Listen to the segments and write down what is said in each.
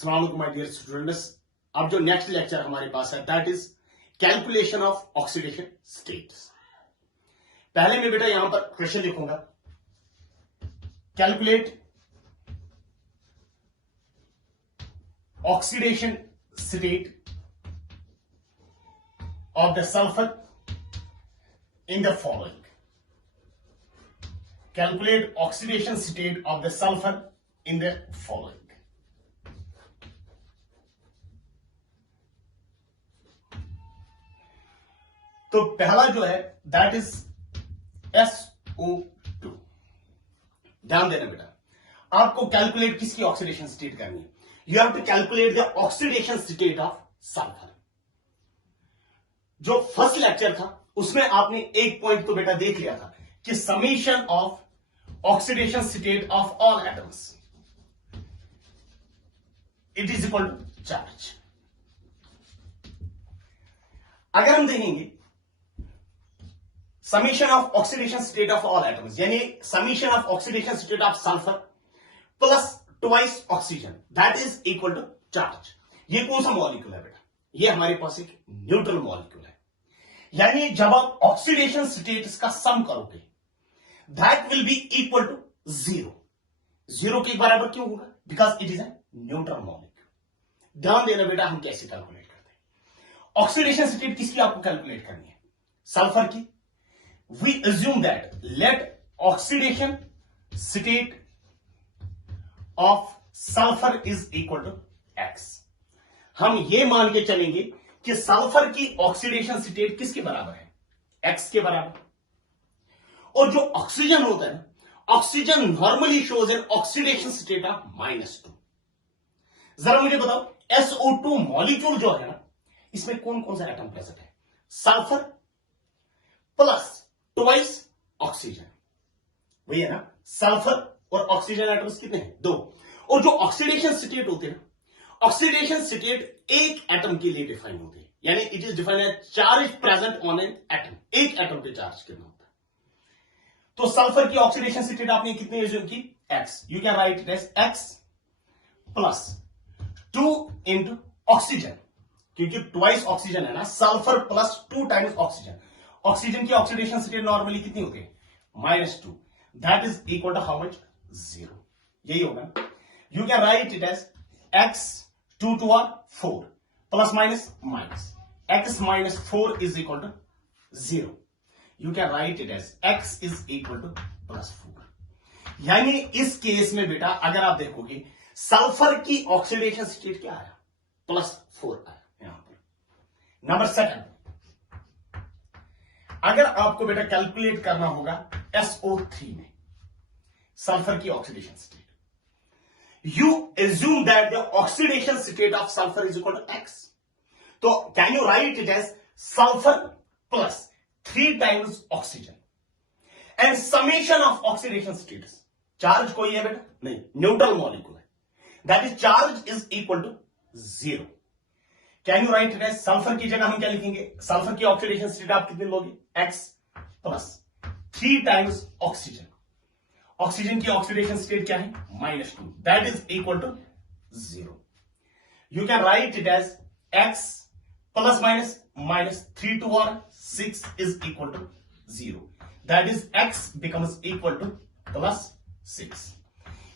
अस्सलाम वालेकुम my dear students. अब जो नेक्स्ट लेक्चर हमारे पास है that is calculation of oxidation states. पहले मैं बेटा यहां पर क्वेश्चन लिखूंगा, calculate oxidation state of the sulphur in the following. Calculate oxidation state of the sulphur in the following. तो पहला जो है दैट इज SO2। ध्यान देना बेटा, आपको कैलकुलेट किसकी ऑक्सीडेशन स्टेट करनी है। You have to calculate the oxidation state of sulphur. जो फर्स्ट लेक्चर था उसमें आपने एक पॉइंट तो बेटा देख लिया था कि summation of oxidation state of all atoms it is equal to charge. अगर हम देखेंगे summation of oxidation state of all atoms, यानी summation of oxidation state of sulphur plus twice oxygen that is equal to charge. ये कौन सा molecule है बेटा? ये हमारे पास एक न्यूट्रल मॉलिक्यूल है। यानी जब आप ऑक्सीडेशन स्टेट्स का सम करोगे that will be equal to zero. Zero के बराबर क्यों होगा? Because it is a neutral molecule. ध्यान देना बेटा, हम कैसे कैलकुलेट करते हैं ऑक्सीडेशन स्टेट किसकी आपको कैलकुलेट करनी है? सल्फर की। We assume that let oxidation state of sulfur is equal to X। हम ये मान के चलेंगे कि सल्फर की ऑक्सीडेशन स्टेट किसके बराबर है? X के बराबर। और जो ऑक्सीजन होता है ना, oxygen normally shows an oxidation state of -2। जरा मुझे बताओ SO2 मॉलिक्यूल जो है ना, इसमें कौन कौन सा एटम प्रेजेंट है? Sulphur plus twice oxygen. वही है ना, सल्फर और ऑक्सीजन एटम्स कितने हैं? 2। और जो ऑक्सीडेशन स्टेट होते हैं ना, ऑक्सीडेशन स्टेट एक एटम के लिए डिफाइन होते हैं, यानी it is defined as charge present on an atom. एक एटम पे चार्ज कितना होता है। तो सल्फर की ऑक्सीडेशन स्टेट आपने कितनी एज्यूम की? X। You can write it as X plus 2 into oxygen, क्योंकि ट्वाइस ऑक्सीजन है ना, sulphur plus 2 times oxygen. Oxygen की ऑक्सीडेशन स्टेट नॉर्मली कितनी होती है? -2। That is equal to how much? 0। यही होगा। You can write it as X 2 2 are 4 plus minus minus X minus 4 is equal to 0। You can write it as X is equal to +4। यानी इस case में बेटा अगर आप देखोगे sulphur की ऑक्सीडेशन स्टेट क्या आया? +4 आया यहां पर। नंबर सेकंड, अगर आपको बेटा कैलकुलेट करना होगा SO3 में सल्फर की oxidation state, you assume that the oxidation state of sulphur is equal to X। तो can you write it as sulphur plus 3 times oxygen and summation of oxidation states. Charge कोई है बेटा? नहीं, neutral molecule है। That is charge is equal to 0। Can you write it as sulphur की जगह हम क्या लिखेंगे? सल्फर की ऑक्सीडेशन स्टेट आप कितनी लोगे? X plus 3 times oxygen. Oxygen की ऑक्सीडेशन स्टेट क्या है? -2। That is equal to 0। You can write it as X plus minus minus 3 2 और 6 is equal to 0। That is X becomes equal to +6।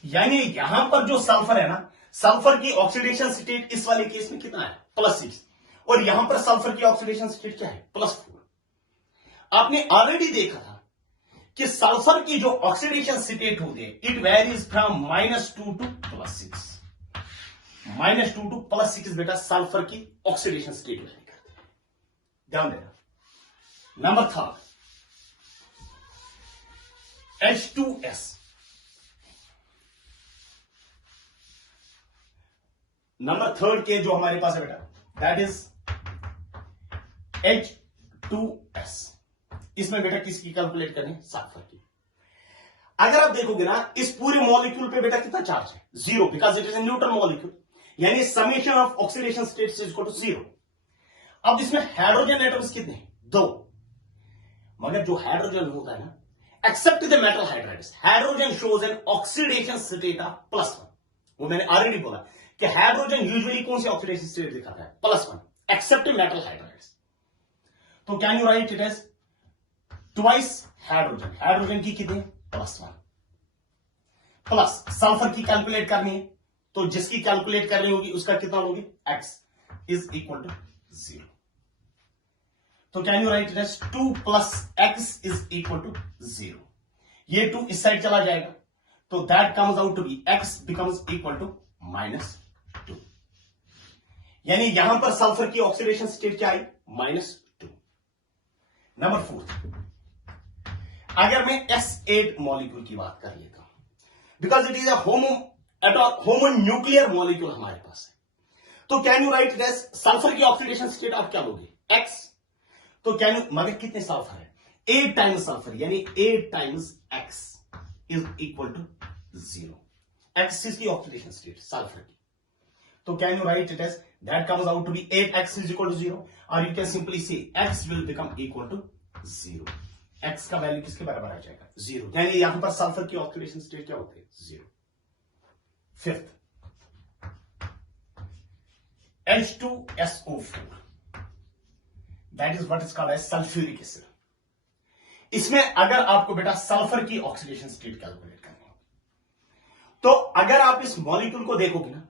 यानी यहां पर जो सल्फर है ना, सल्फर की ऑक्सीडेशन स्टेट इस वाले केस में कितना है? +6। और यहां पर सल्फर की ऑक्सीडेशन स्टेट क्या है? +4। आपने ऑलरेडी देखा था कि सल्फर की जो ऑक्सीडेशन स्टेट होती है it varies from -2 to +6। -2 to +6 बेटा सल्फर की ऑक्सीडेशन स्टेट वेरी करती है। ध्यान देना। Number third, H2S। Number third के जो हमारे पास है बेटा दैट इज H2S। इसमें बेटा किसकी कैलकुलेट करनी? सल्फर की। अगर आप देखोगे ना, इस पूरे मॉलिक्यूल पे बेटा कितना चार्ज है? 0, because it is a neutral molecule. यानी summation of oxidation states is equal to 0। अब इसमें हाइड्रोजन एटम्स कितने हैं? 2। मगर जो हाइड्रोजन होता है ना, except the metal hydrides, hydrogen shows an oxidation state of +1। वो मैंने ऑलरेडी बोला कि हाइड्रोजन यूजुअली कौन सी ऑक्सीडेशन स्टेट दिखाता है, +1, एक्सेप्ट मेटल हाइड्राइड्स। तो can you write it as twice hydrogen, hydrogen की कितनी, +1, प्लस सल्फर की कैलकुलेट करनी है, तो जिसकी कैलकुलेट करनी होगी उसका कितना लोगे, x इज इक्वल टू 0। तो can you write it as 2 + x is equal to 0। ये 2 इस साइड चला जाएगा, तो that comes out to be x becomes equal to -2। यानी यहां पर सल्फर की ऑक्सीडेशन स्टेट क्या आई, -2। नंबर 4, अगर मैं S8 मॉलिक्यूल की बात कर लेता हूं, because it is a homonuclear molecule हमारे पास है, तो can you write it as sulphur की ऑक्सीडेशन स्टेट आप क्या लोगे, x। तो कैन यू, मगर कितने सल्फर है, 8 टाइम्स सल्फर, यानी 8 times x is equal to 0। x is की ऑक्सीडेशन स्टेट सल्फर की, तो can you write it as that comes out to be 8x is equal to 0, और you can simply say x will become equal to 0। x का value किसके बराबर आ जाएगा, 0, यानी यहां पर सल्फर की ऑक्सीडेशन स्टेट क्या होती है, 0। 5th, H2SO4, that is what is called as sulphuric acid. इसमें अगर आपको बेटा सल्फर की ऑक्सीडेशन स्टेट कैलकुलेट करनी हो, तो अगर आप इस मॉलिक्यूल को देखोगे ना,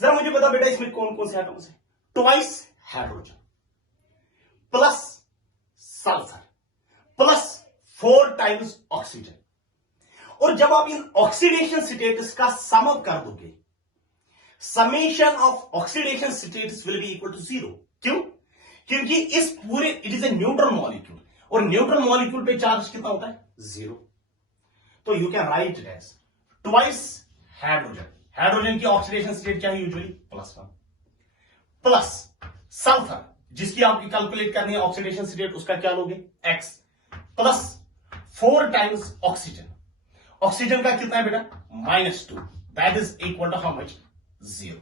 जरा मुझे बता बेटा इसमें कौन कौन से एटम्स है, twice hydrogen plus sulphur plus 4 times oxygen, और जब आप इन ऑक्सीडेशन स्टेटस का सम अप कर दोगे, summation of oxidation status will be equal to 0। क्यों, क्योंकि इस पूरे, it is a neutral molecule, और न्यूट्रल मॉलिक्यूल पे चार्ज कितना होता है, 0। तो you can write it as twice hydrogen, hydrogen की ऑक्सीडेशन स्टेट क्या है यूजुअली, +1, प्लस सल्फर जिसकी आपकी कैलकुलेट करनी है ऑक्सीडेशन स्टेट, उसका क्या लोगे, x, plus 4 times oxygen, oxygen का कितना है बेटा, -2, that is equal to how much, 0।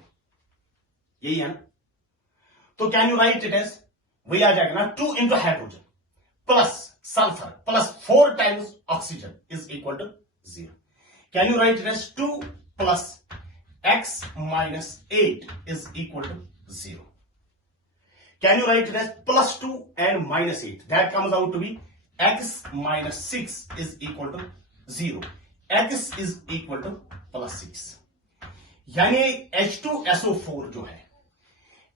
यही है ना, तो can you write it as, वही आ जाएगा ना, 2 into hydrogen plus sulphur plus 4 times oxygen is equal to 0। Can you write it as 2 plus x -8 is equal to 0। Can you write it as +2 and -8? That comes out to be x -6 is equal to 0. x is equal to +6. यानी H2SO4 जो है,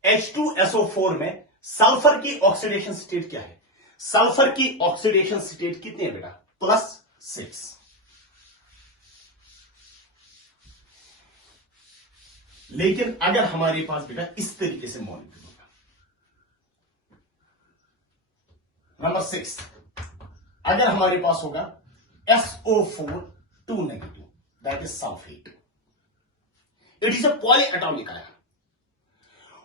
H2SO4 में sulphur की oxidation state क्या है, sulphur की oxidation state कितनी है बेटा, +6। लेकिन अगर हमारे पास बेटा इस तरीके से मॉलिक्यूल, नंबर 6, अगर हमारे पास होगा SO4 2 negative, that is sulphate, it is a polyatomic ion,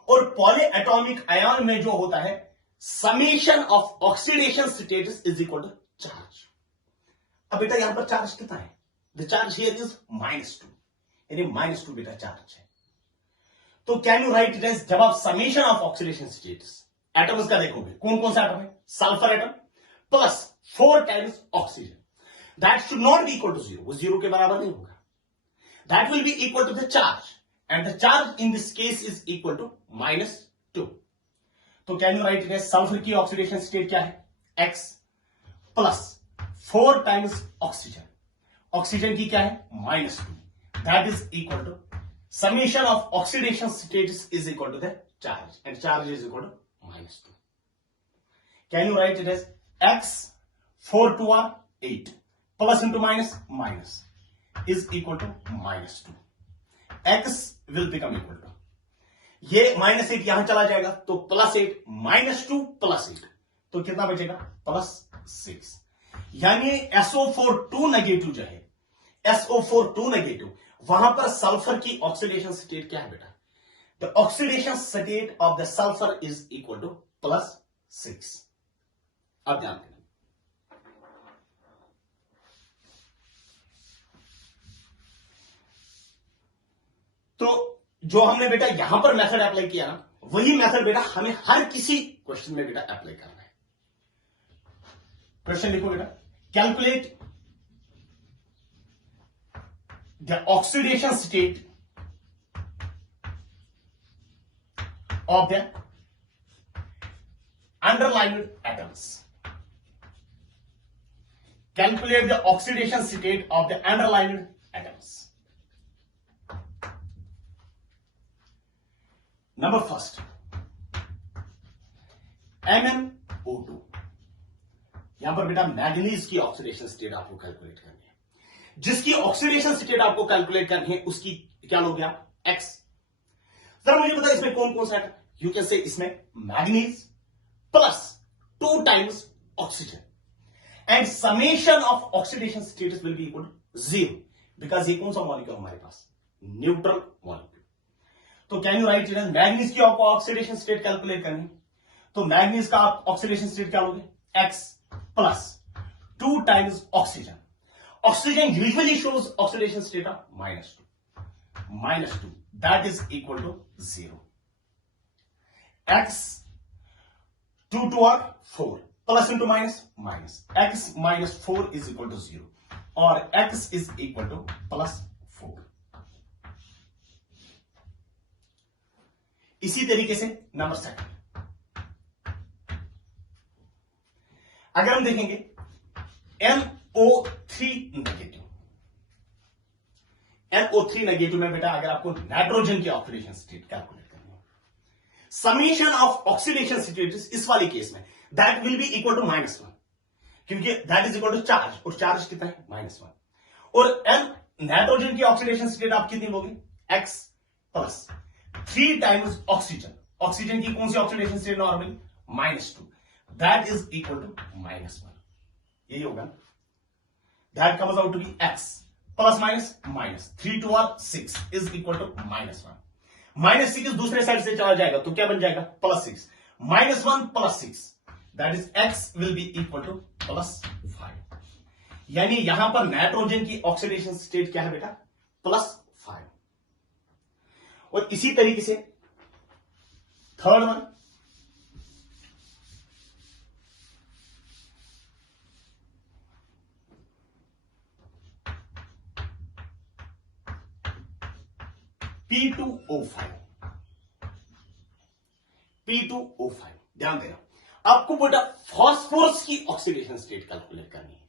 और पॉलीएटॉमिक आयन में जो होता है, summation of oxidation status is equal to charge. अब बेटा यहां पर चार्ज कितना है, द चार्ज हियर इज -2, यानी -2 बेटा चार्ज है। तो can you write it as, जब आप summation of oxidation status atoms का देखोगे, कौन कौन सा एटम है, sulphur atom plus 4 times oxygen, that should not be equal to 0, वो 0 के बराबर नहीं होगा, that will be equal to the charge, and the charge in this case is equal to -2। तो can you write it as, sulphur की oxidation state क्या है, x plus 4 times oxygen, oxygen की क्या है, -2, that is equal to summation of oxidation status is equal to the charge, and charge is equal to -2. Can you write it as x 4 2 are 8 plus into minus is equal to -2. x will become equal to, ये -8 यहां चला जाएगा, तो +8 -2 +8, तो कितना बचेगा, +6। यानी SO4 2 negative जो है, SO4 2 नेगेटिव, वहां पर सल्फर की ऑक्सीडेशन स्टेट क्या है बेटा, the oxidation state of the sulphur is equal to +6। अब ध्यान देना, तो जो हमने बेटा यहां पर मेथड अप्लाई किया ना, वही मेथड बेटा हमें हर किसी क्वेश्चन में बेटा अप्लाई करना है। क्वेश्चन लिखो बेटा, calculate the oxidation state of the underlined atoms. Calculate the oxidation state of the underlined atoms. Number first, MnO2. यहां पर बेटा मैग्नीज की ऑक्सीडेशन स्टेट आपको कैलकुलेट करनी है। जिसकी ऑक्सीडेशन स्टेट आपको कैलकुलेट करनी है उसकी क्या लोगे आप? एक्स। जरा मुझे बताओ इसमें कौन कौन सा है? यू कैन से इसमें manganese plus 2 times oxygen and summation of oxidation status will be equal to 0 because ये कौन सा मॉलिक्यूल हमारे पास? Neutral molecule. तो can you write it as manganese की आपको ऑक्सीडेशन स्टेट कैलकुलेट करनी है, तो मैग्नीज का आप ऑक्सीडेशन स्टेट क्या लोगे? X plus 2 times oxygen. Oxygen usually shows oxidation state of -2 that is equal to 0। X 2 2 और 4 plus into minus X minus 4 is equal to 0 और X is equal to plus 4। इसी तरीके से number second, अगर हम देखेंगे NO3 नेगेटिव, NO3 नेगेटिव में बेटा अगर आपको नाइट्रोजन की ऑक्सीडेशन स्टेट कैलकुलेट करनी है, समीशन ऑफ ऑक्सीडेशन स्टेटस इस वाले केस में that will be equal to -1 क्योंकि that is equal to charge और चार्ज कितना है? -1 और नाइट्रोजन की ऑक्सीडेशन स्टेट आप कितनी लोगे? X plus 3 times oxygen. Oxygen की कौन सी oxidation state normally? -2 that is equal to -1। यही होगा, that comes out to be x plus minus 3 2 और 6 इज इक्वल टू -1। -6 दूसरे साइड से चला जाएगा तो क्या बन जाएगा? +6 -1 plus 6 that is x will be equal to +5। यानी यहां पर नाइट्रोजन की ऑक्सीडेशन स्टेट क्या है बेटा? +5। और इसी तरीके से थर्ड वन, P2O5। ध्यान देना, आपको बेटा फास्फोरस की ऑक्सीडेशन स्टेट कैलकुलेट करनी है।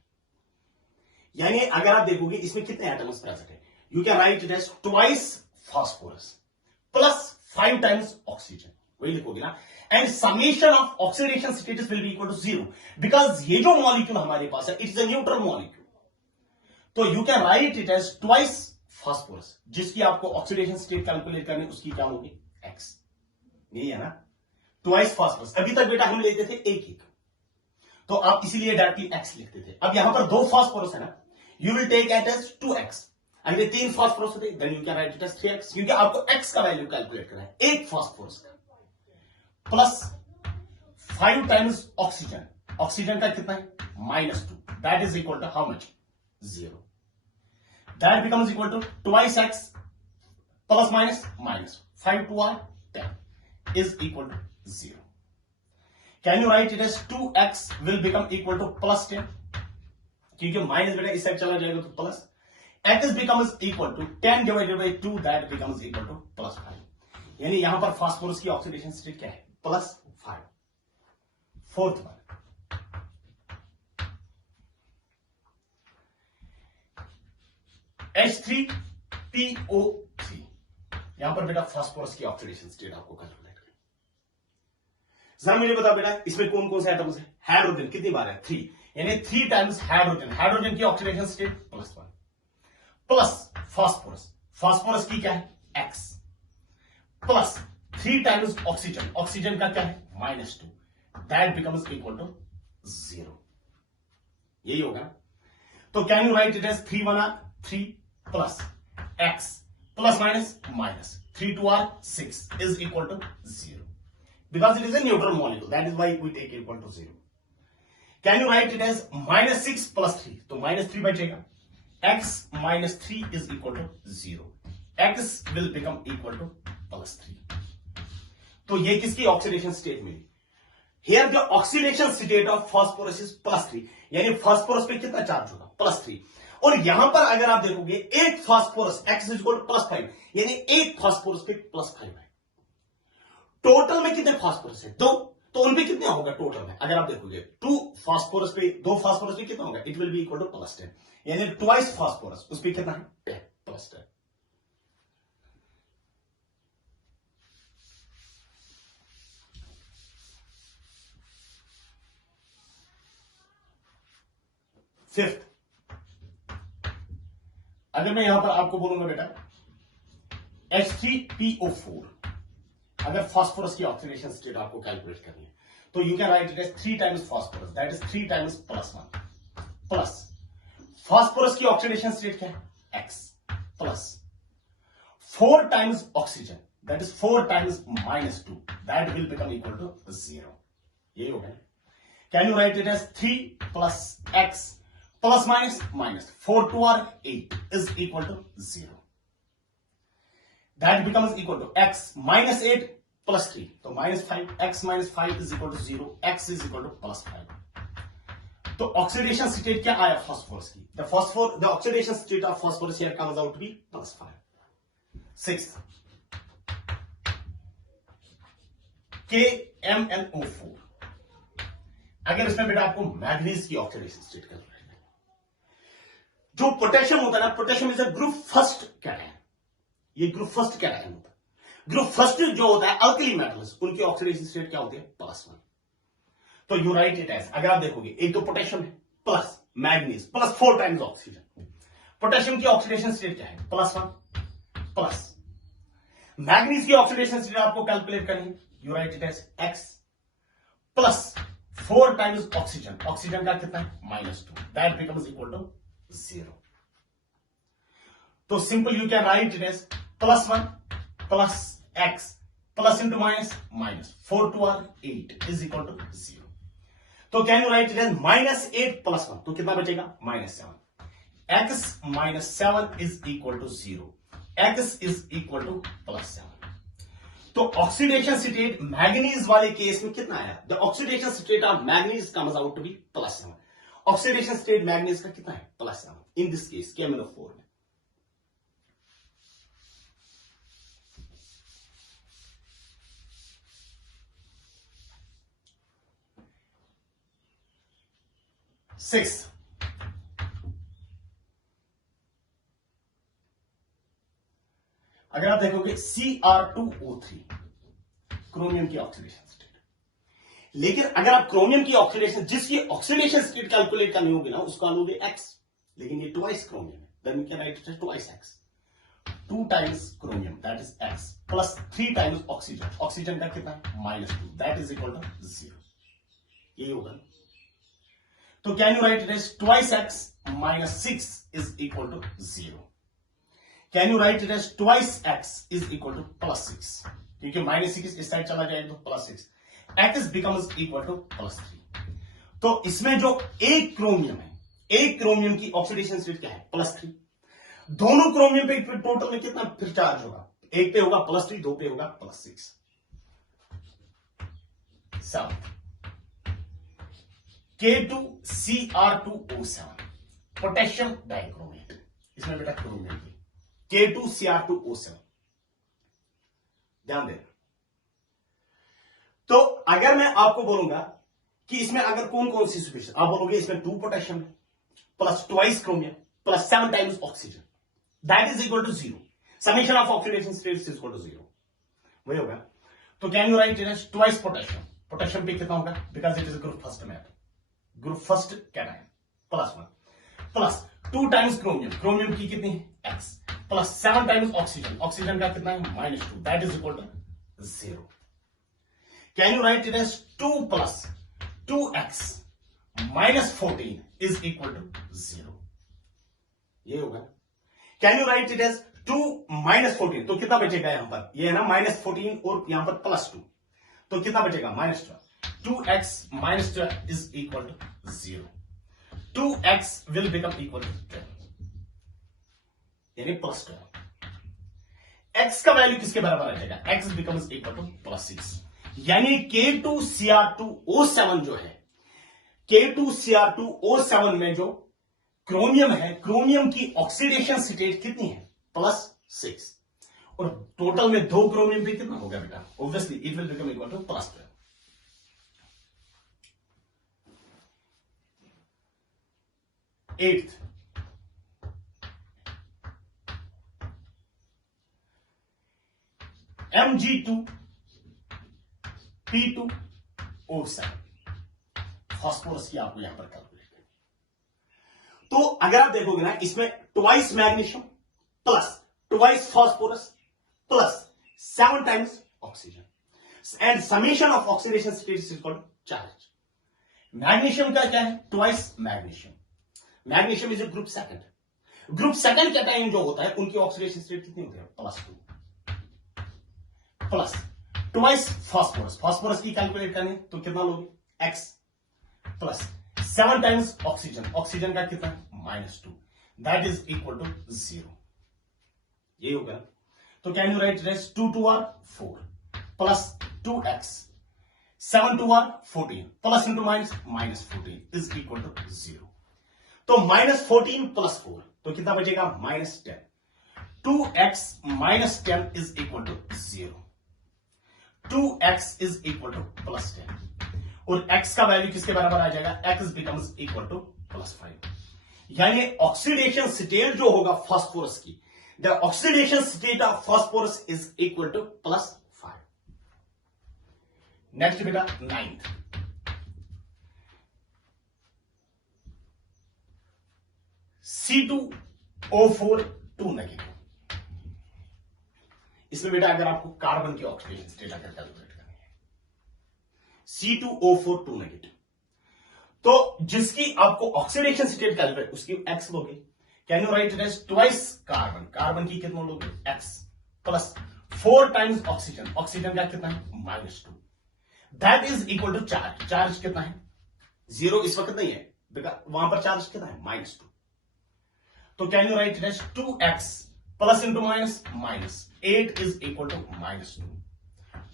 यानी अगर आप देखोगे इसमें कितने एटम्स प्रेजेंट है, you can write it as twice phosphorus plus 5 times oxygen, वही लिखोगे ना। And summation of oxidation status will be equal to 0 because ये जो मॉलिक्यूल हमारे पास है it is a neutral molecule, तो you can write it as twice phosphorus, जिसकी आपको ऑक्सीडेशन स्टेट कैलकुलेट करनी उसकी क्या होगी? एक्स। यही है ना, ट्वाइस फास्फोरस। अभी तक बेटा हम लेते थे एक, तो आप इसीलिए डायरेक्टली एक्स लिखते थे। अब यहां पर 2 फास्फोरस है ना, you will take it as 2x। अगर 3 फास्फोरस होते then you can write it as 3x क्योंकि आपको एक्स का वैल्यू कैलकुलेट करना है, एक फास्फोरस का प्लस 5 टाइम्स ऑक्सीजन। ऑक्सीजन का कितना है? -2 that is equal to how much? 0। That becomes equal to twice x plus minus 5 2 are 10 is equal to 0. Can you write it as 2x will become equal to plus 10 क्योंकि minus बेटा इस side चला जाएगा तो plus, x becomes equal to 10 divided by 2 that becomes equal to plus 5। यानी यहां पर phosphorus की ऑक्सीडेशन स्टेट क्या है? +5। Fourth one, H3PO3। यहां पर बेटा फास्फोरस की ऑक्सीडेशन स्टेट आपको कैलकुलेट करनी। जरा मुझे बता बेटा इसमें कौन कौन से एटम्स है? हाइड्रोजन कितनी बार है? 3, यानी 3 टाइम्स हाइड्रोजन। हाइड्रोजन की oxidation state +1 plus phosphorus. Phosphorus की क्या है? X plus 3 times oxygen. Oxygen का क्या है? -2 दैट बिकम्स इक्वल टू 0। यही होगा, तो can you write it as 3 1 are 3 plus x plus minus 3 2 are 6 is equal to 0 because it is a neutral molecule, that is why we take equal to 0. Can you write it as -6 plus 3? तो -3 बचेगा, x minus 3 is equal to 0, x will become equal to +3। तो ये किसकी oxidation state मिली? Here the oxidation state of phosphorus is +3, यानी phosphorus पे कितना charge होगा? +3। और यहां पर अगर आप देखोगे एक phosphorus x is equal to +5, यानी एक फास्फोरस पे +5 है। टोटल में कितने फास्फोरस है? 2, तो उनपे कितने होगा टोटल में? अगर आप देखोगे 2 फास्फोरस पे, 2 फास्फोरस पे कितना होगा? It will be equal to +10, यानी ट्वाइस फास्फोरस, उस पे कितना है? 10 +10। फिफ्थ, अगर मैं यहां पर आपको बोलूंगा बेटा H3PO4, अगर फास्फोरस की ऑक्सीडेशन स्टेट आपको कैलकुलेट करनी है तो you can write it as 3 times phosphorus, that is 3 times +1, plus phosphorus की ऑक्सीडेशन स्टेट क्या है? X, plus 4 times oxygen, that is 4 times -2, that will become equal to 0। ये हो गया। Can you write it as 3 + X plus minus 4 2 are 8 is equal to 0. That becomes equal to x minus 8 plus 3. So minus 5, x minus 5 is equal to 0, x is equal to +5. तो oxidation state क्या आया phosphorus की? The oxidation state of phosphorus here comes out to be +5. 6, KMnO4, अगर इसमें बेटा आपको manganese की oxidation state करना है, जो पोटेशियम होता है ना, potassium is a group first cation, ये ग्रुप फर्स्ट कैटायन होता है। ग्रुप फर्स्ट जो होता है अल्कली मेटल्स, उनकी ऑक्सीडेशन स्टेट क्या होती है? +1। तो यू राइट इट एज, अगर आप देखोगे एक तो पोटेशियम है plus manganese plus 4 times oxygen, potassium की ऑक्सीडेशन स्टेट क्या है? +1 प्लस मैग्नीज की ऑक्सीडेशन स्टेट आपको कैलकुलेट करनी है, you write it as x plus 4 times oxygen, oxygen का कितना है? -2, दैट बिकम्स इक्वल टू 0। तो simple you can write it as +1 plus x plus into minus 4 2 are 8 is equal to 0। तो can you write it as -8 + 1, तो कितना बचेगा? -7। x -7 is equal to 0, x is equal to +7। तो oxidation state manganese वाले case में कितना आया? The oxidation state of manganese comes out to be +7। Oxidation state manganese का कितना है? +7 इन दिस केस KMnO4 में। सिक्स, अगर आप देखोगे Cr2O3, क्रोमियम की ऑक्सीडेशन स्टेट, लेकिन अगर आप क्रोमियम की ऑक्सीडेशन, जिसकी ऑक्सीडेशन स्टेट कैलकुलेट करनी होगी ना, उसको लोगे x, लेकिन ये ट्वाइस क्रोमियम है, then we can write it as twice x, 2 times chromium that is x plus 3 times oxygen, oxygen का कितना है? -2, दैट इज इक्वल टू 0। ये होगा। तो can you write it as twice x -6 is equal to 0। Can you write it as twice x is equal to +6, क्योंकि -6 इस side चला जाएगा तो +6, x becomes equal to +3। तो इसमें जो एक क्रोमियम है, एक क्रोमियम की ऑक्सीडेशन स्टेट क्या है? +3। दोनों क्रोमियम पे टोटल में कितना फिर चार्ज होगा? एक पे होगा +3, दो पे होगा +6। 7, K2Cr2O7, पोटेशियम डाइक्रोमेट, इसमें बेटा क्रोमियम की K2Cr2O7, ध्यान देना। तो अगर मैं आपको बोलूंगा कि इसमें अगर कौन कौन सी सिचुएशन, आप बोलोगे इसमें 2 पोटेशियम है plus twice chromium plus 7 times oxygen, that is equal to 0, summation of oxidation states is equal to 0, वही होगा। तो can you write it as twice potassium, potassium पे कितना होगा? Because it is group first metal, group first cation, +1 plus 2 times chromium, chromium की कितनी है? x plus 7 times oxygen, oxygen का कितना है? -2, that is equal to 0। Can you write it as 2 plus 2x minus 14 is equal to 0? ये होगा। Can you write it as 2 minus 14? तो कितना बचेगा यहां पर? ये है ना -14 और यहां पर +2, तो कितना बचेगा? -12। 2x minus 12 is equal to 0. 2x will become equal to 12, यानी +12। x का वैल्यू किसके बराबर आ जाएगा? x becomes equal to +6, यानी K2Cr2O7 जो है, K2Cr2O7 में जो क्रोमियम है, क्रोमियम की ऑक्सीडेशन स्टेट कितनी है? +6, और टोटल में 2 क्रोमियम पे कितना हो गया बेटा? Obviously it will become equal to +12। Eighth, Mg2P2O7 phosphorus की आपको यहां पर कैलकुलेट करनी। तो अगर आप देखोगे ना, इसमें twice magnesium plus twice phosphorus plus 7 times oxygen and summation of oxidation state is equal to charge. Magnesium का क्या है? Twice magnesium. Magnesium is a group second. Group second cation जो होता है उनकी ऑक्सीडेशन स्टेट कितनी होती है? +2 प्लस ट्वाइस फास्फोरस। फास्फोरस की कैलकुलेट करनी तो कितना लोगे? X plus 7 times oxygen. Oxygen का कितना? -2 दैट इज इक्वल टू 0। ये होगा। तो कैन यू राइट रेस 2 2 are 4 plus 2x 7 2 are 14 plus into minus -14 is equal to 0। तो -14 प्लस 4 तो कितना बचेगा? -10। 2x -10 is equal to 0। 2x is equal to +10 और x का वैल्यू किसके बराबर आ जाएगा? x becomes equal to +5। यानी ऑक्सीडेशन स्टेट जो होगा फास्फोरस की, the oxidation state of phosphorus is equal to +5। Next बेटा 9th, C2O4 2 नेगेटिव। इसमें बेटा अगर आपको कार्बन की ऑक्सीडेशन स्टेट अगर कैलकुलेट करनी है, C2O4 2 नेगेटिव, तो जिसकी आपको ऑक्सीडेशन स्टेट कैलकुलेट उसकी x लोगे। Can you write it as twice carbon. Carbon की कितना लोगे? x plus 4 times oxygen. Oxygen का कितना है? -2 that is equal to charge. Charge कितना है? 0 इस वक्त नहीं है बेटा, वहां पर चार्ज कितना है? -2। तो can you write it as 2x plus into minus -8 is equal to -2।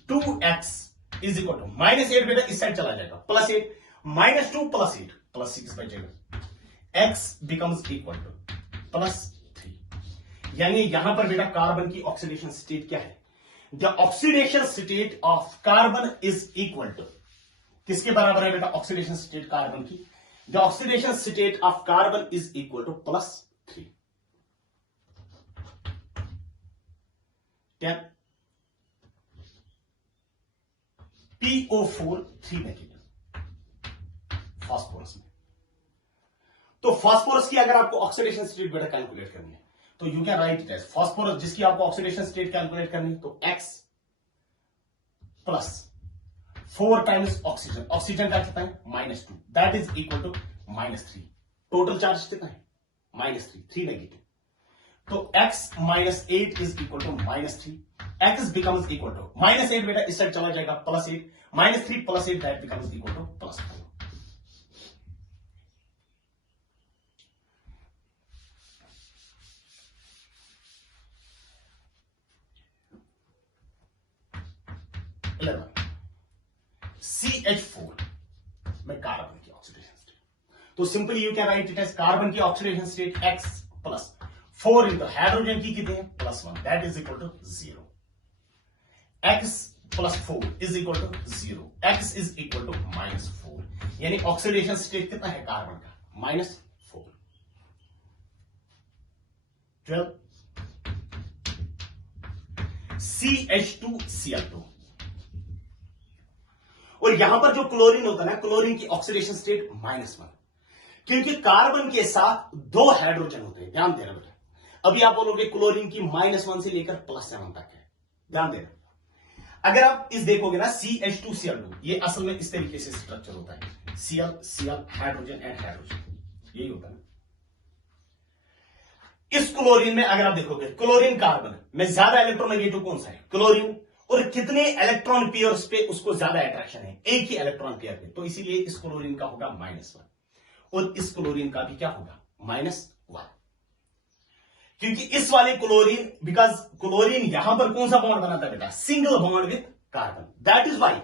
2x is equal to -8 बेटा इस साइड चला जाएगा, +8 -2 + 8 +6 बचेगा। x becomes equal to +3। यानी यहां पर बेटा कार्बन की ऑक्सीडेशन स्टेट क्या है? The oxidation state of carbon is equal to किसके बराबर है बेटा? ऑक्सीडेशन स्टेट कार्बन की, the oxidation state of carbon is equal to +3। 10 PO4 3 negative phosphorus में। तो फास्फोरस की अगर आपको ऑक्सीडेशन स्टेट बेटा कैलकुलेट करनी है तो you can write it as phosphorus जिसकी आपको ऑक्सीडेशन स्टेट कैलकुलेट करनी है तो x plus 4 times oxygen. Oxygen का कितना है? -2 that is equal to -3। Total charge कितना है? -3 नेगेटिव। तो x -8 is equal to -3। x becomes equal to -8 बेटा इस साइड चला जाएगा, +8 -3 + 8 that becomes equal to +4। CH4 में कार्बन की ऑक्सीडेशन स्टेट, तो simply you can write it as carbon की oxidation state x plus 4 into hydrogen की कितनी है? +1 that is equal to 0। x plus 4 is equal to 0। x is equal to -4। यानी oxidation state कितना है carbon का? -4। 12 CH2Cl2 और यहां पर जो क्लोरीन होता है ना, क्लोरीन की ऑक्सीडेशन स्टेट -1, क्योंकि कार्बन के साथ 2 हाइड्रोजन होते हैं। ध्यान देना बेटा, अभी आप बोलोगे क्लोरीन की -1 से लेकर +7 तक है। ध्यान देना, अगर आप इस देखोगे ना CH2Cl2, ये असल में इस तरीके से स्ट्रक्चर होता है, Cl हाइड्रोजन एंड हाइड्रोजन, यही होता है। इस क्लोरीन में अगर आप देखोगे क्लोरीन कार्बन में ज्यादा इलेक्ट्रोनेगेटिव कौन सा है? क्लोरीन। और कितने इलेक्ट्रॉन पेयर्स पे उसको ज्यादा अट्रैक्शन है? एक ही इलेक्ट्रॉन पेयर पे, तो इसीलिए इस क्लोरीन का होगा -1 और इस क्लोरीन का भी क्या होगा? -1, क्योंकि इस वाले क्लोरीन, बिकॉज क्लोरीन यहां पर कौन सा बॉन्ड बनाता है बेटा? Single bond with carbon. That is why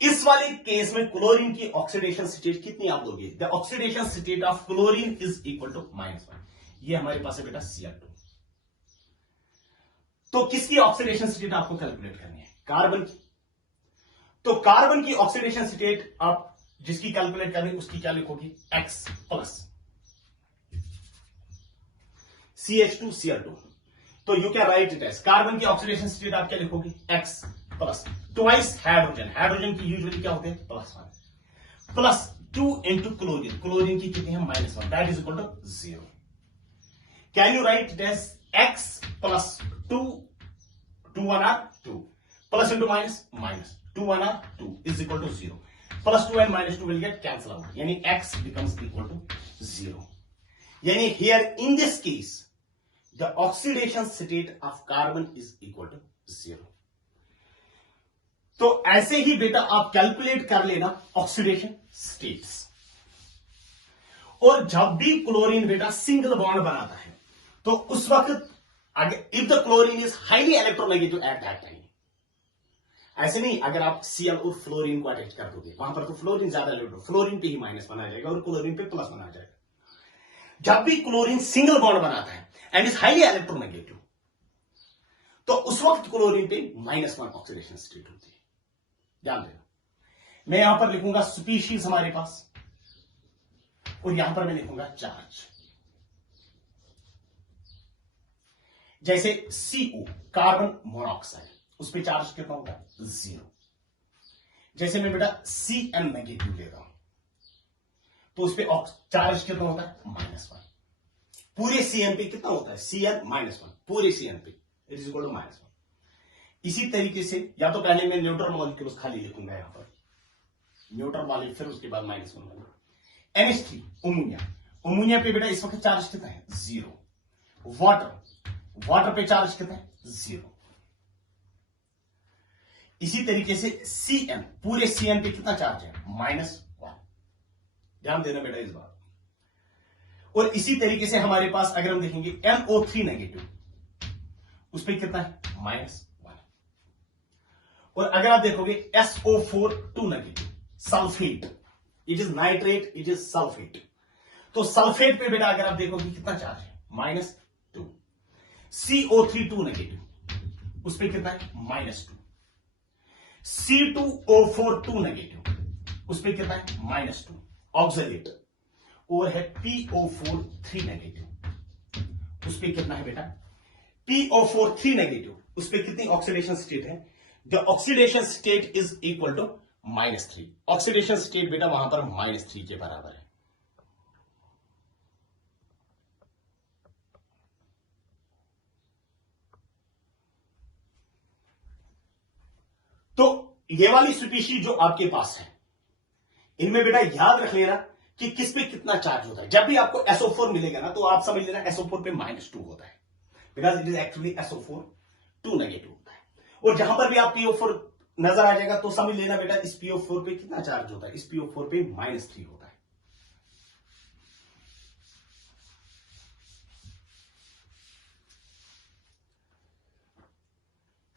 इस वाले केस में क्लोरीन की ऑक्सीडेशन स्टेट कितनी आप लोगे? The oxidation state of chlorine is equal to -1। ये हमारे पास है बेटा Cl2। तो किसकी ऑक्सीडेशन स्टेट आपको कैलकुलेट करनी है? कार्बन की। तो कार्बन की ऑक्सीडेशन स्टेट आप जिसकी कैलकुलेट करनी है उसकी क्या लिखोगी? X plus CH2Cl2। तो you can write it as carbon की ऑक्सीडेशन स्टेट आप क्या लिखोगी? X plus twice hydrogen, hydrogen की यूजुअली क्या होते हैं? +1 प्लस 2 इंटू क्लोरीन, क्लोरीन की कितनी है? -1, that is equal to 0। Can you write it as X plus 2 1 r 2 plus into minus 2 1 r 2 is equal to 0 plus 2 and -2 will get cancel out, यानी X becomes equal to 0। यानी here in this case the oxidation state of carbon is equal to 0। तो ऐसे ही बेटा आप calculate कर लेना oxidation states. और जब भी क्लोरीन बेटा सिंगल बॉन्ड बनाता है तो उस वक्त if the chlorine is highly electronegative at that time, ऐसे नहीं अगर आप Cl और फ्लोरीन को अटैच कर दोगे वहां पर तो फ्लोरीन ज्यादा इलेक्ट्रॉन, फ्लोरीन पे ही माइनस बनाया जाएगा और क्लोरीन पे प्लस बनाया जाएगा। जब भी क्लोरीन सिंगल बॉन्ड बनाता है एंड इज हाईली इलेक्ट्रोनेगेटिव तो उस वक्त क्लोरीन पे -1 ऑक्सीडेशन स्टेट होती है। ध्यान देना, मैं यहां पर लिखूंगा स्पीशीज हमारे पास और यहां पर मैं लिखूंगा चार्ज। जैसे CO कार्बन मोनोऑक्साइड, उस पर चार्ज कितना होगा? 0। जैसे मैं बेटा Cn नेगेटिव लेता हूं तो उस पर चार्ज कितना होता है? -1। पूरे Cn पे कितना होता है? Cn -1 पूरे Cn पे इट इज इक्वल टू -1। इसी तरीके से या तो पहले मैं न्यूट्रल मॉलिक्यूल्स खाली लिखूंगा यहां पर, न्यूट्रल वाले, फिर उसके बाद -1 NH3 अमोनिया, अमोनिया पे बेटा इस वक्त चार्ज कितना है? 0। वाटर पे चार्ज कितना है? 0। इसी तरीके से Cn, पूरे Cn पे कितना चार्ज है? -1। ध्यान देना बेटा इस बात। और इसी तरीके से हमारे पास अगर हम देखेंगे NO3 नेगेटिव, उस पर कितना है? -1। और अगर आप देखोगे SO4 2 negative, sulphate, it is nitrate, it is sulphate, तो सल्फेट पे बेटा अगर आप देखोगे कितना चार्ज है? -2। CO3 2 नेगेटिव, उस पर कितना है? -2। C2O4 2 नेगेटिव, उस पर कितना है? -2 ऑक्सलेट। और है PO4 3 नेगेटिव, उस पर कितना है बेटा? PO4 3 नेगेटिव, उस पर कितनी ऑक्सीडेशन स्टेट है? The oxidation state is equal to -3। Oxidation state बेटा वहां पर -3 के बराबर है। तो ये वाली स्पीशीज जो आपके पास है इनमें बेटा याद रख लेना कि किस पे कितना चार्ज होता है। जब भी आपको SO4 मिलेगा ना तो आप समझ लेना SO4 पे -2 होता है, because it is actually SO4 2 negative होता है। और जहां पर भी आप PO4 नजर आ जाएगा तो समझ लेना बेटा इस PO4 पे कितना चार्ज होता है? इस PO4 पे -3 होता है।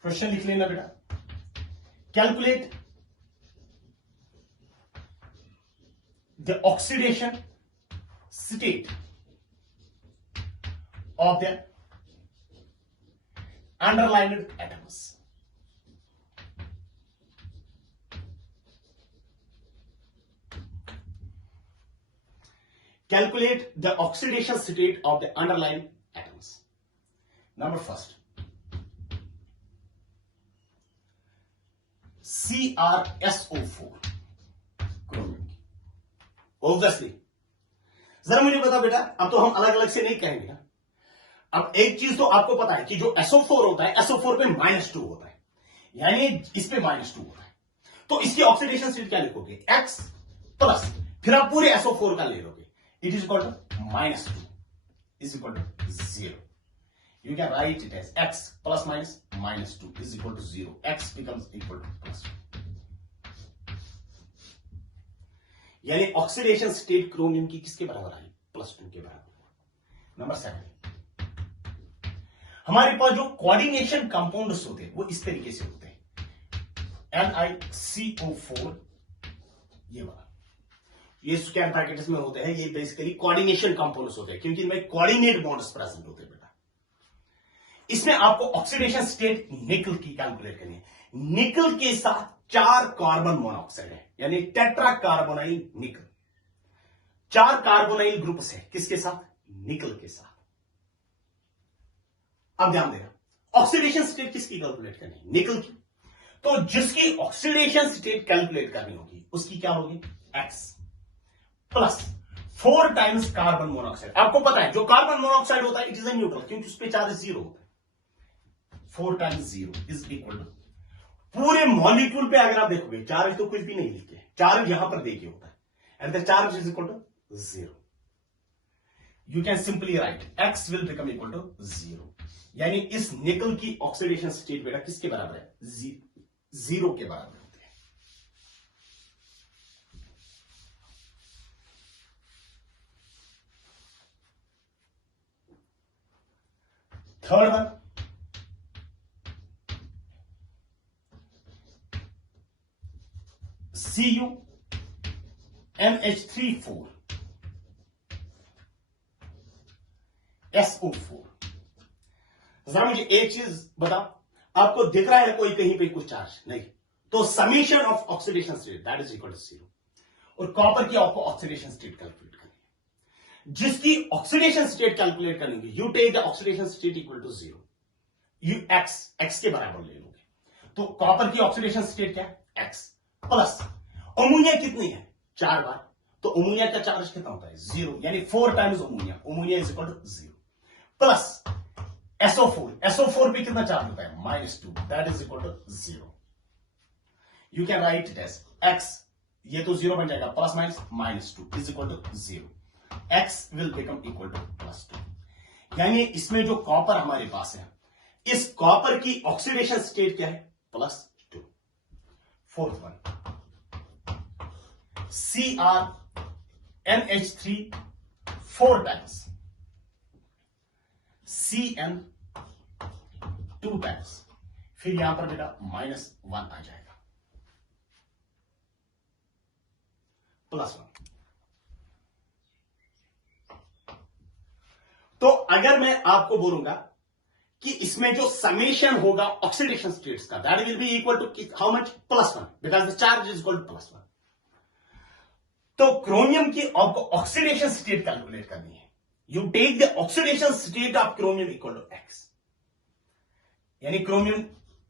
क्वेश्चन लिख लेना बेटा, calculate the oxidation state of the underlined atoms। Calculate the oxidation state of the underlying atoms। Number first, CrSO4 chromium. Obviously जरा मुझे बता बेटा, अब तो हम अलग अलग से नहीं कहेंगे ना। अब एक चीज तो आपको पता है कि जो SO4 होता है SO4 पे -2 होता है, यानी इस पे -2 होता है, तो इसकी ऑक्सीडेशन स्टेट क्या लिखोगे? X प्लस, फिर आप पूरे SO4 का ले लोगे, it is equal to -2 is equal to 0। You can write it as X plus -2 is equal to 0। X becomes equal to +2, यानी ऑक्सीडेशन स्टेट क्रोमियम की किसके बराबर आई? +2 के बराबर। नंबर 7, हमारे पास जो कोऑर्डिनेशन कंपाउंड्स होते हैं वो इस तरीके से होते हैं। NiCO4 ये वाला, ये स्क्वायर ब्रैकेट्स में होते हैं, ये बेसिकली कोऑर्डिनेशन कंपाउंड्स होते हैं क्योंकि इनमें कोऑर्डिनेट बॉन्ड्स प्रेजेंट होते हैं बेटा। इसमें आपको ऑक्सीडेशन स्टेट निकल की कैलकुलेट करनी है। निकल के साथ 4 कार्बन मोनोऑक्साइड है, यानी टेट्रा कार्बोनाइल निकल। 4 कार्बोनाइल ग्रुप्स है, किसके साथ? निकल के साथ। अब ध्यान देना, ऑक्सीडेशन स्टेट किसकी कैलकुलेट करनी है? निकल की। तो जिसकी ऑक्सीडेशन स्टेट कैलकुलेट करनी होगी उसकी क्या होगी? X plus 4 times carbon monoxide. आपको पता है जो कार्बन मोनोऑक्साइड होता है इट इज ए न्यूट्रल, क्योंकि उस पर चार्ज 0 होता है। 4 टाइम्स 0 इज इक्वल टू, पूरे मॉलिक्यूल पे अगर आप देखोगे चार्ज तो कुछ भी नहीं लिखे, चार्ज यहां पर देखिए होता है, and the charge is equal to 0। You can simply write X will become equal to 0, यानी इस निकल की ऑक्सीडेशन स्टेट बेटा किसके बराबर है? 0 के बराबर होते हैं। Third one, CuMH3 4 SO4। जरा मुझे एक चीज बताओ, आपको दिख रहा है कोई कहीं पे कुछ चार्ज नहीं, तो summation of oxidation state that is equal to 0। और कॉपर की आपको ऑक्सीडेशन स्टेट कैलकुलेट करनी है। जिसकी ऑक्सीडेशन स्टेट कैलकुलेट करेंगे you take the oxidation state equal to 0, you X के बराबर ले लोगे। तो कॉपर की ऑक्सीडेशन स्टेट क्या है? X प्लस अमोनिया कितनी है? 4 बार, तो अमोनिया का चार्ज कितना होता है? 0, यानी 4 times ammonia is equal to 0 plus SO4 पे कितना चार्ज होता है? -2, that is equal to 0। You can write it as X, ये तो 0 बन जाएगा, plus minus -2 is equal to 0। X will become equal to +2, यानी इसमें जो कॉपर हमारे पास है, इस कॉपर की ऑक्सीडेशन स्टेट क्या है? +2। Fourth one, CrNH3 4 times Cn 2 times, फिर यहां पर बेटा -1 आ जाएगा, +1। तो अगर मैं आपको बोलूंगा कि इसमें जो समेशन होगा ऑक्सीडेशन स्टेट्स का, that will be equal to how much? +1, because the charge is equal to +1। तो क्रोमियम की आपको ऑक्सीडेशन स्टेट कैलकुलेट करनी है। You take the oxidation state of chromium equal to X, यानी क्रोमियम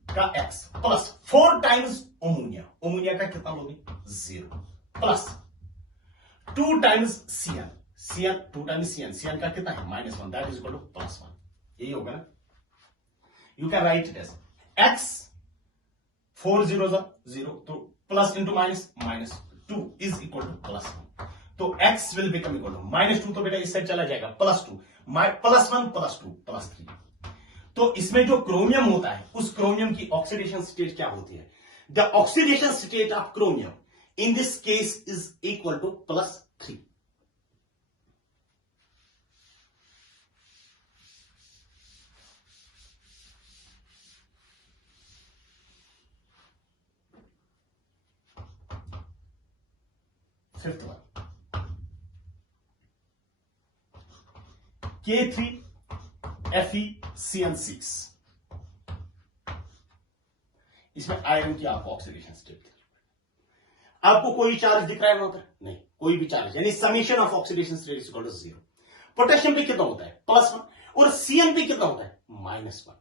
का X plus 4 times ammonia का कितना लोगे? 0 plus 2 times Cn 2 times Cn का कितना है? -1, दैट इज इक्वल टू +1। यही होगा ना? You can write it as X 4 0 0, तो plus into -2 is equal to +1। तो X will become equal to -2, तो बेटा इस साइड चला जाएगा, +2 +1 +2 +3। तो इसमें जो क्रोमियम होता है उस क्रोमियम की ऑक्सीडेशन स्टेट क्या होती है? The oxidation state of chromium in this case is equal to +3। Fifth one, K3FeCN6, इसमें आयरन की आपको ऑक्सीडेशन स्टेट। आपको कोई चार्ज दिख रहा है वहां पर? नहीं, कोई भी चार्ज, यानी summation of oxidation state is equal to 0। Potassium पे कितना होता है? +1, और Cn पे कितना होता है? -1।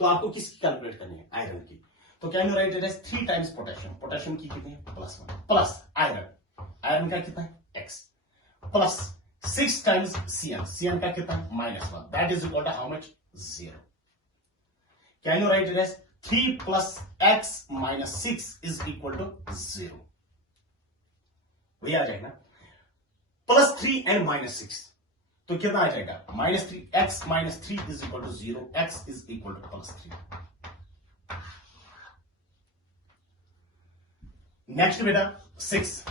तो आपको किसकी कैलकुलेट करनी है? आयरन की। तो can you write it as 3 times potassium की कितनी है? +1 प्लस आयरन का कितना है? X प्लस 6 टाइम्स Cn का कितना है? -1, that is equal to how much? 0। Can you write it as 3 + X - 6 is equal to 0। वही आ जाएगा +3 एंड -6, तो कितना आ जाएगा? -3, X - 3 is equal to 0, X is equal to +3। Next बेटा 6,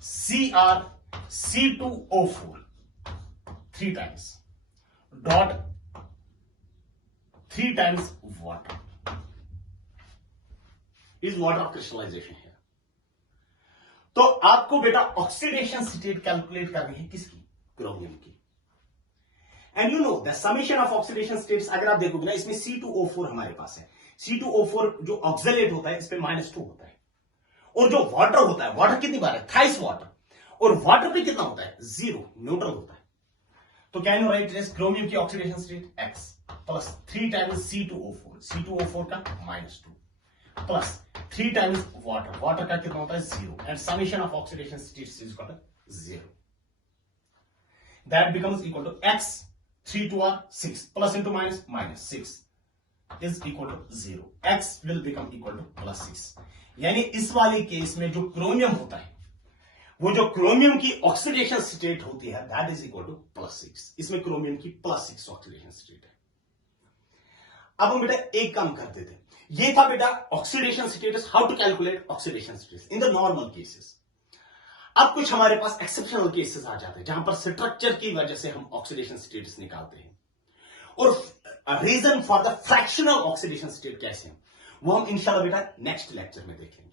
CrC2O4 3 times dot 3 times water is water of crystallization है। तो आपको बेटा ऑक्सीडेशन स्टेट कैलकुलेट करनी है किसकी? क्रोमियम की। And you know the summation of oxidation states, अगर आप देखोगे ना इसमें C2O4 हमारे पास है। C2O4 जो ऑक्सलेट होता है इस पे -2 होता है, और जो वाटर होता है, वाटर कितनी बार है, थ्राइस वाटर, और वाटर पे कितना होता है, 0, न्यूट्रल होता है। तो can you write this, chromium की oxidation state X plus 3 times C2O4, C2O4 का -2 प्लस 3 टाइम्स वाटर, वाटर का कितना होता है 0, and summation of oxidation states is equal to 0। That becomes equal to X 3 2 are 6 plus into minus 6 is equal to 0. X will become equal to +6। यानी इस वाले case में जो क्रोमियम होता है, वो जो क्रोमियम की ऑक्सीडेशन स्टेट होती है दैट इज इक्वल टू +6। इसमें क्रोमियम की +6 ऑक्सीडेशन स्टेट है। अब हम बेटा एक काम कर देते हैं, ये था बेटा oxidation status, how to calculate oxidation status in the normal cases. अब कुछ हमारे पास एक्सेप्शनल केसेस आ जाते हैं जहां पर स्ट्रक्चर की वजह से हम ऑक्सीडेशन स्टेटस निकालते हैं, और reason for the fractional oxidation state कैसे हैं वो हम इंशाल्लाह बेटा नेक्स्ट लेक्चर में देखेंगे।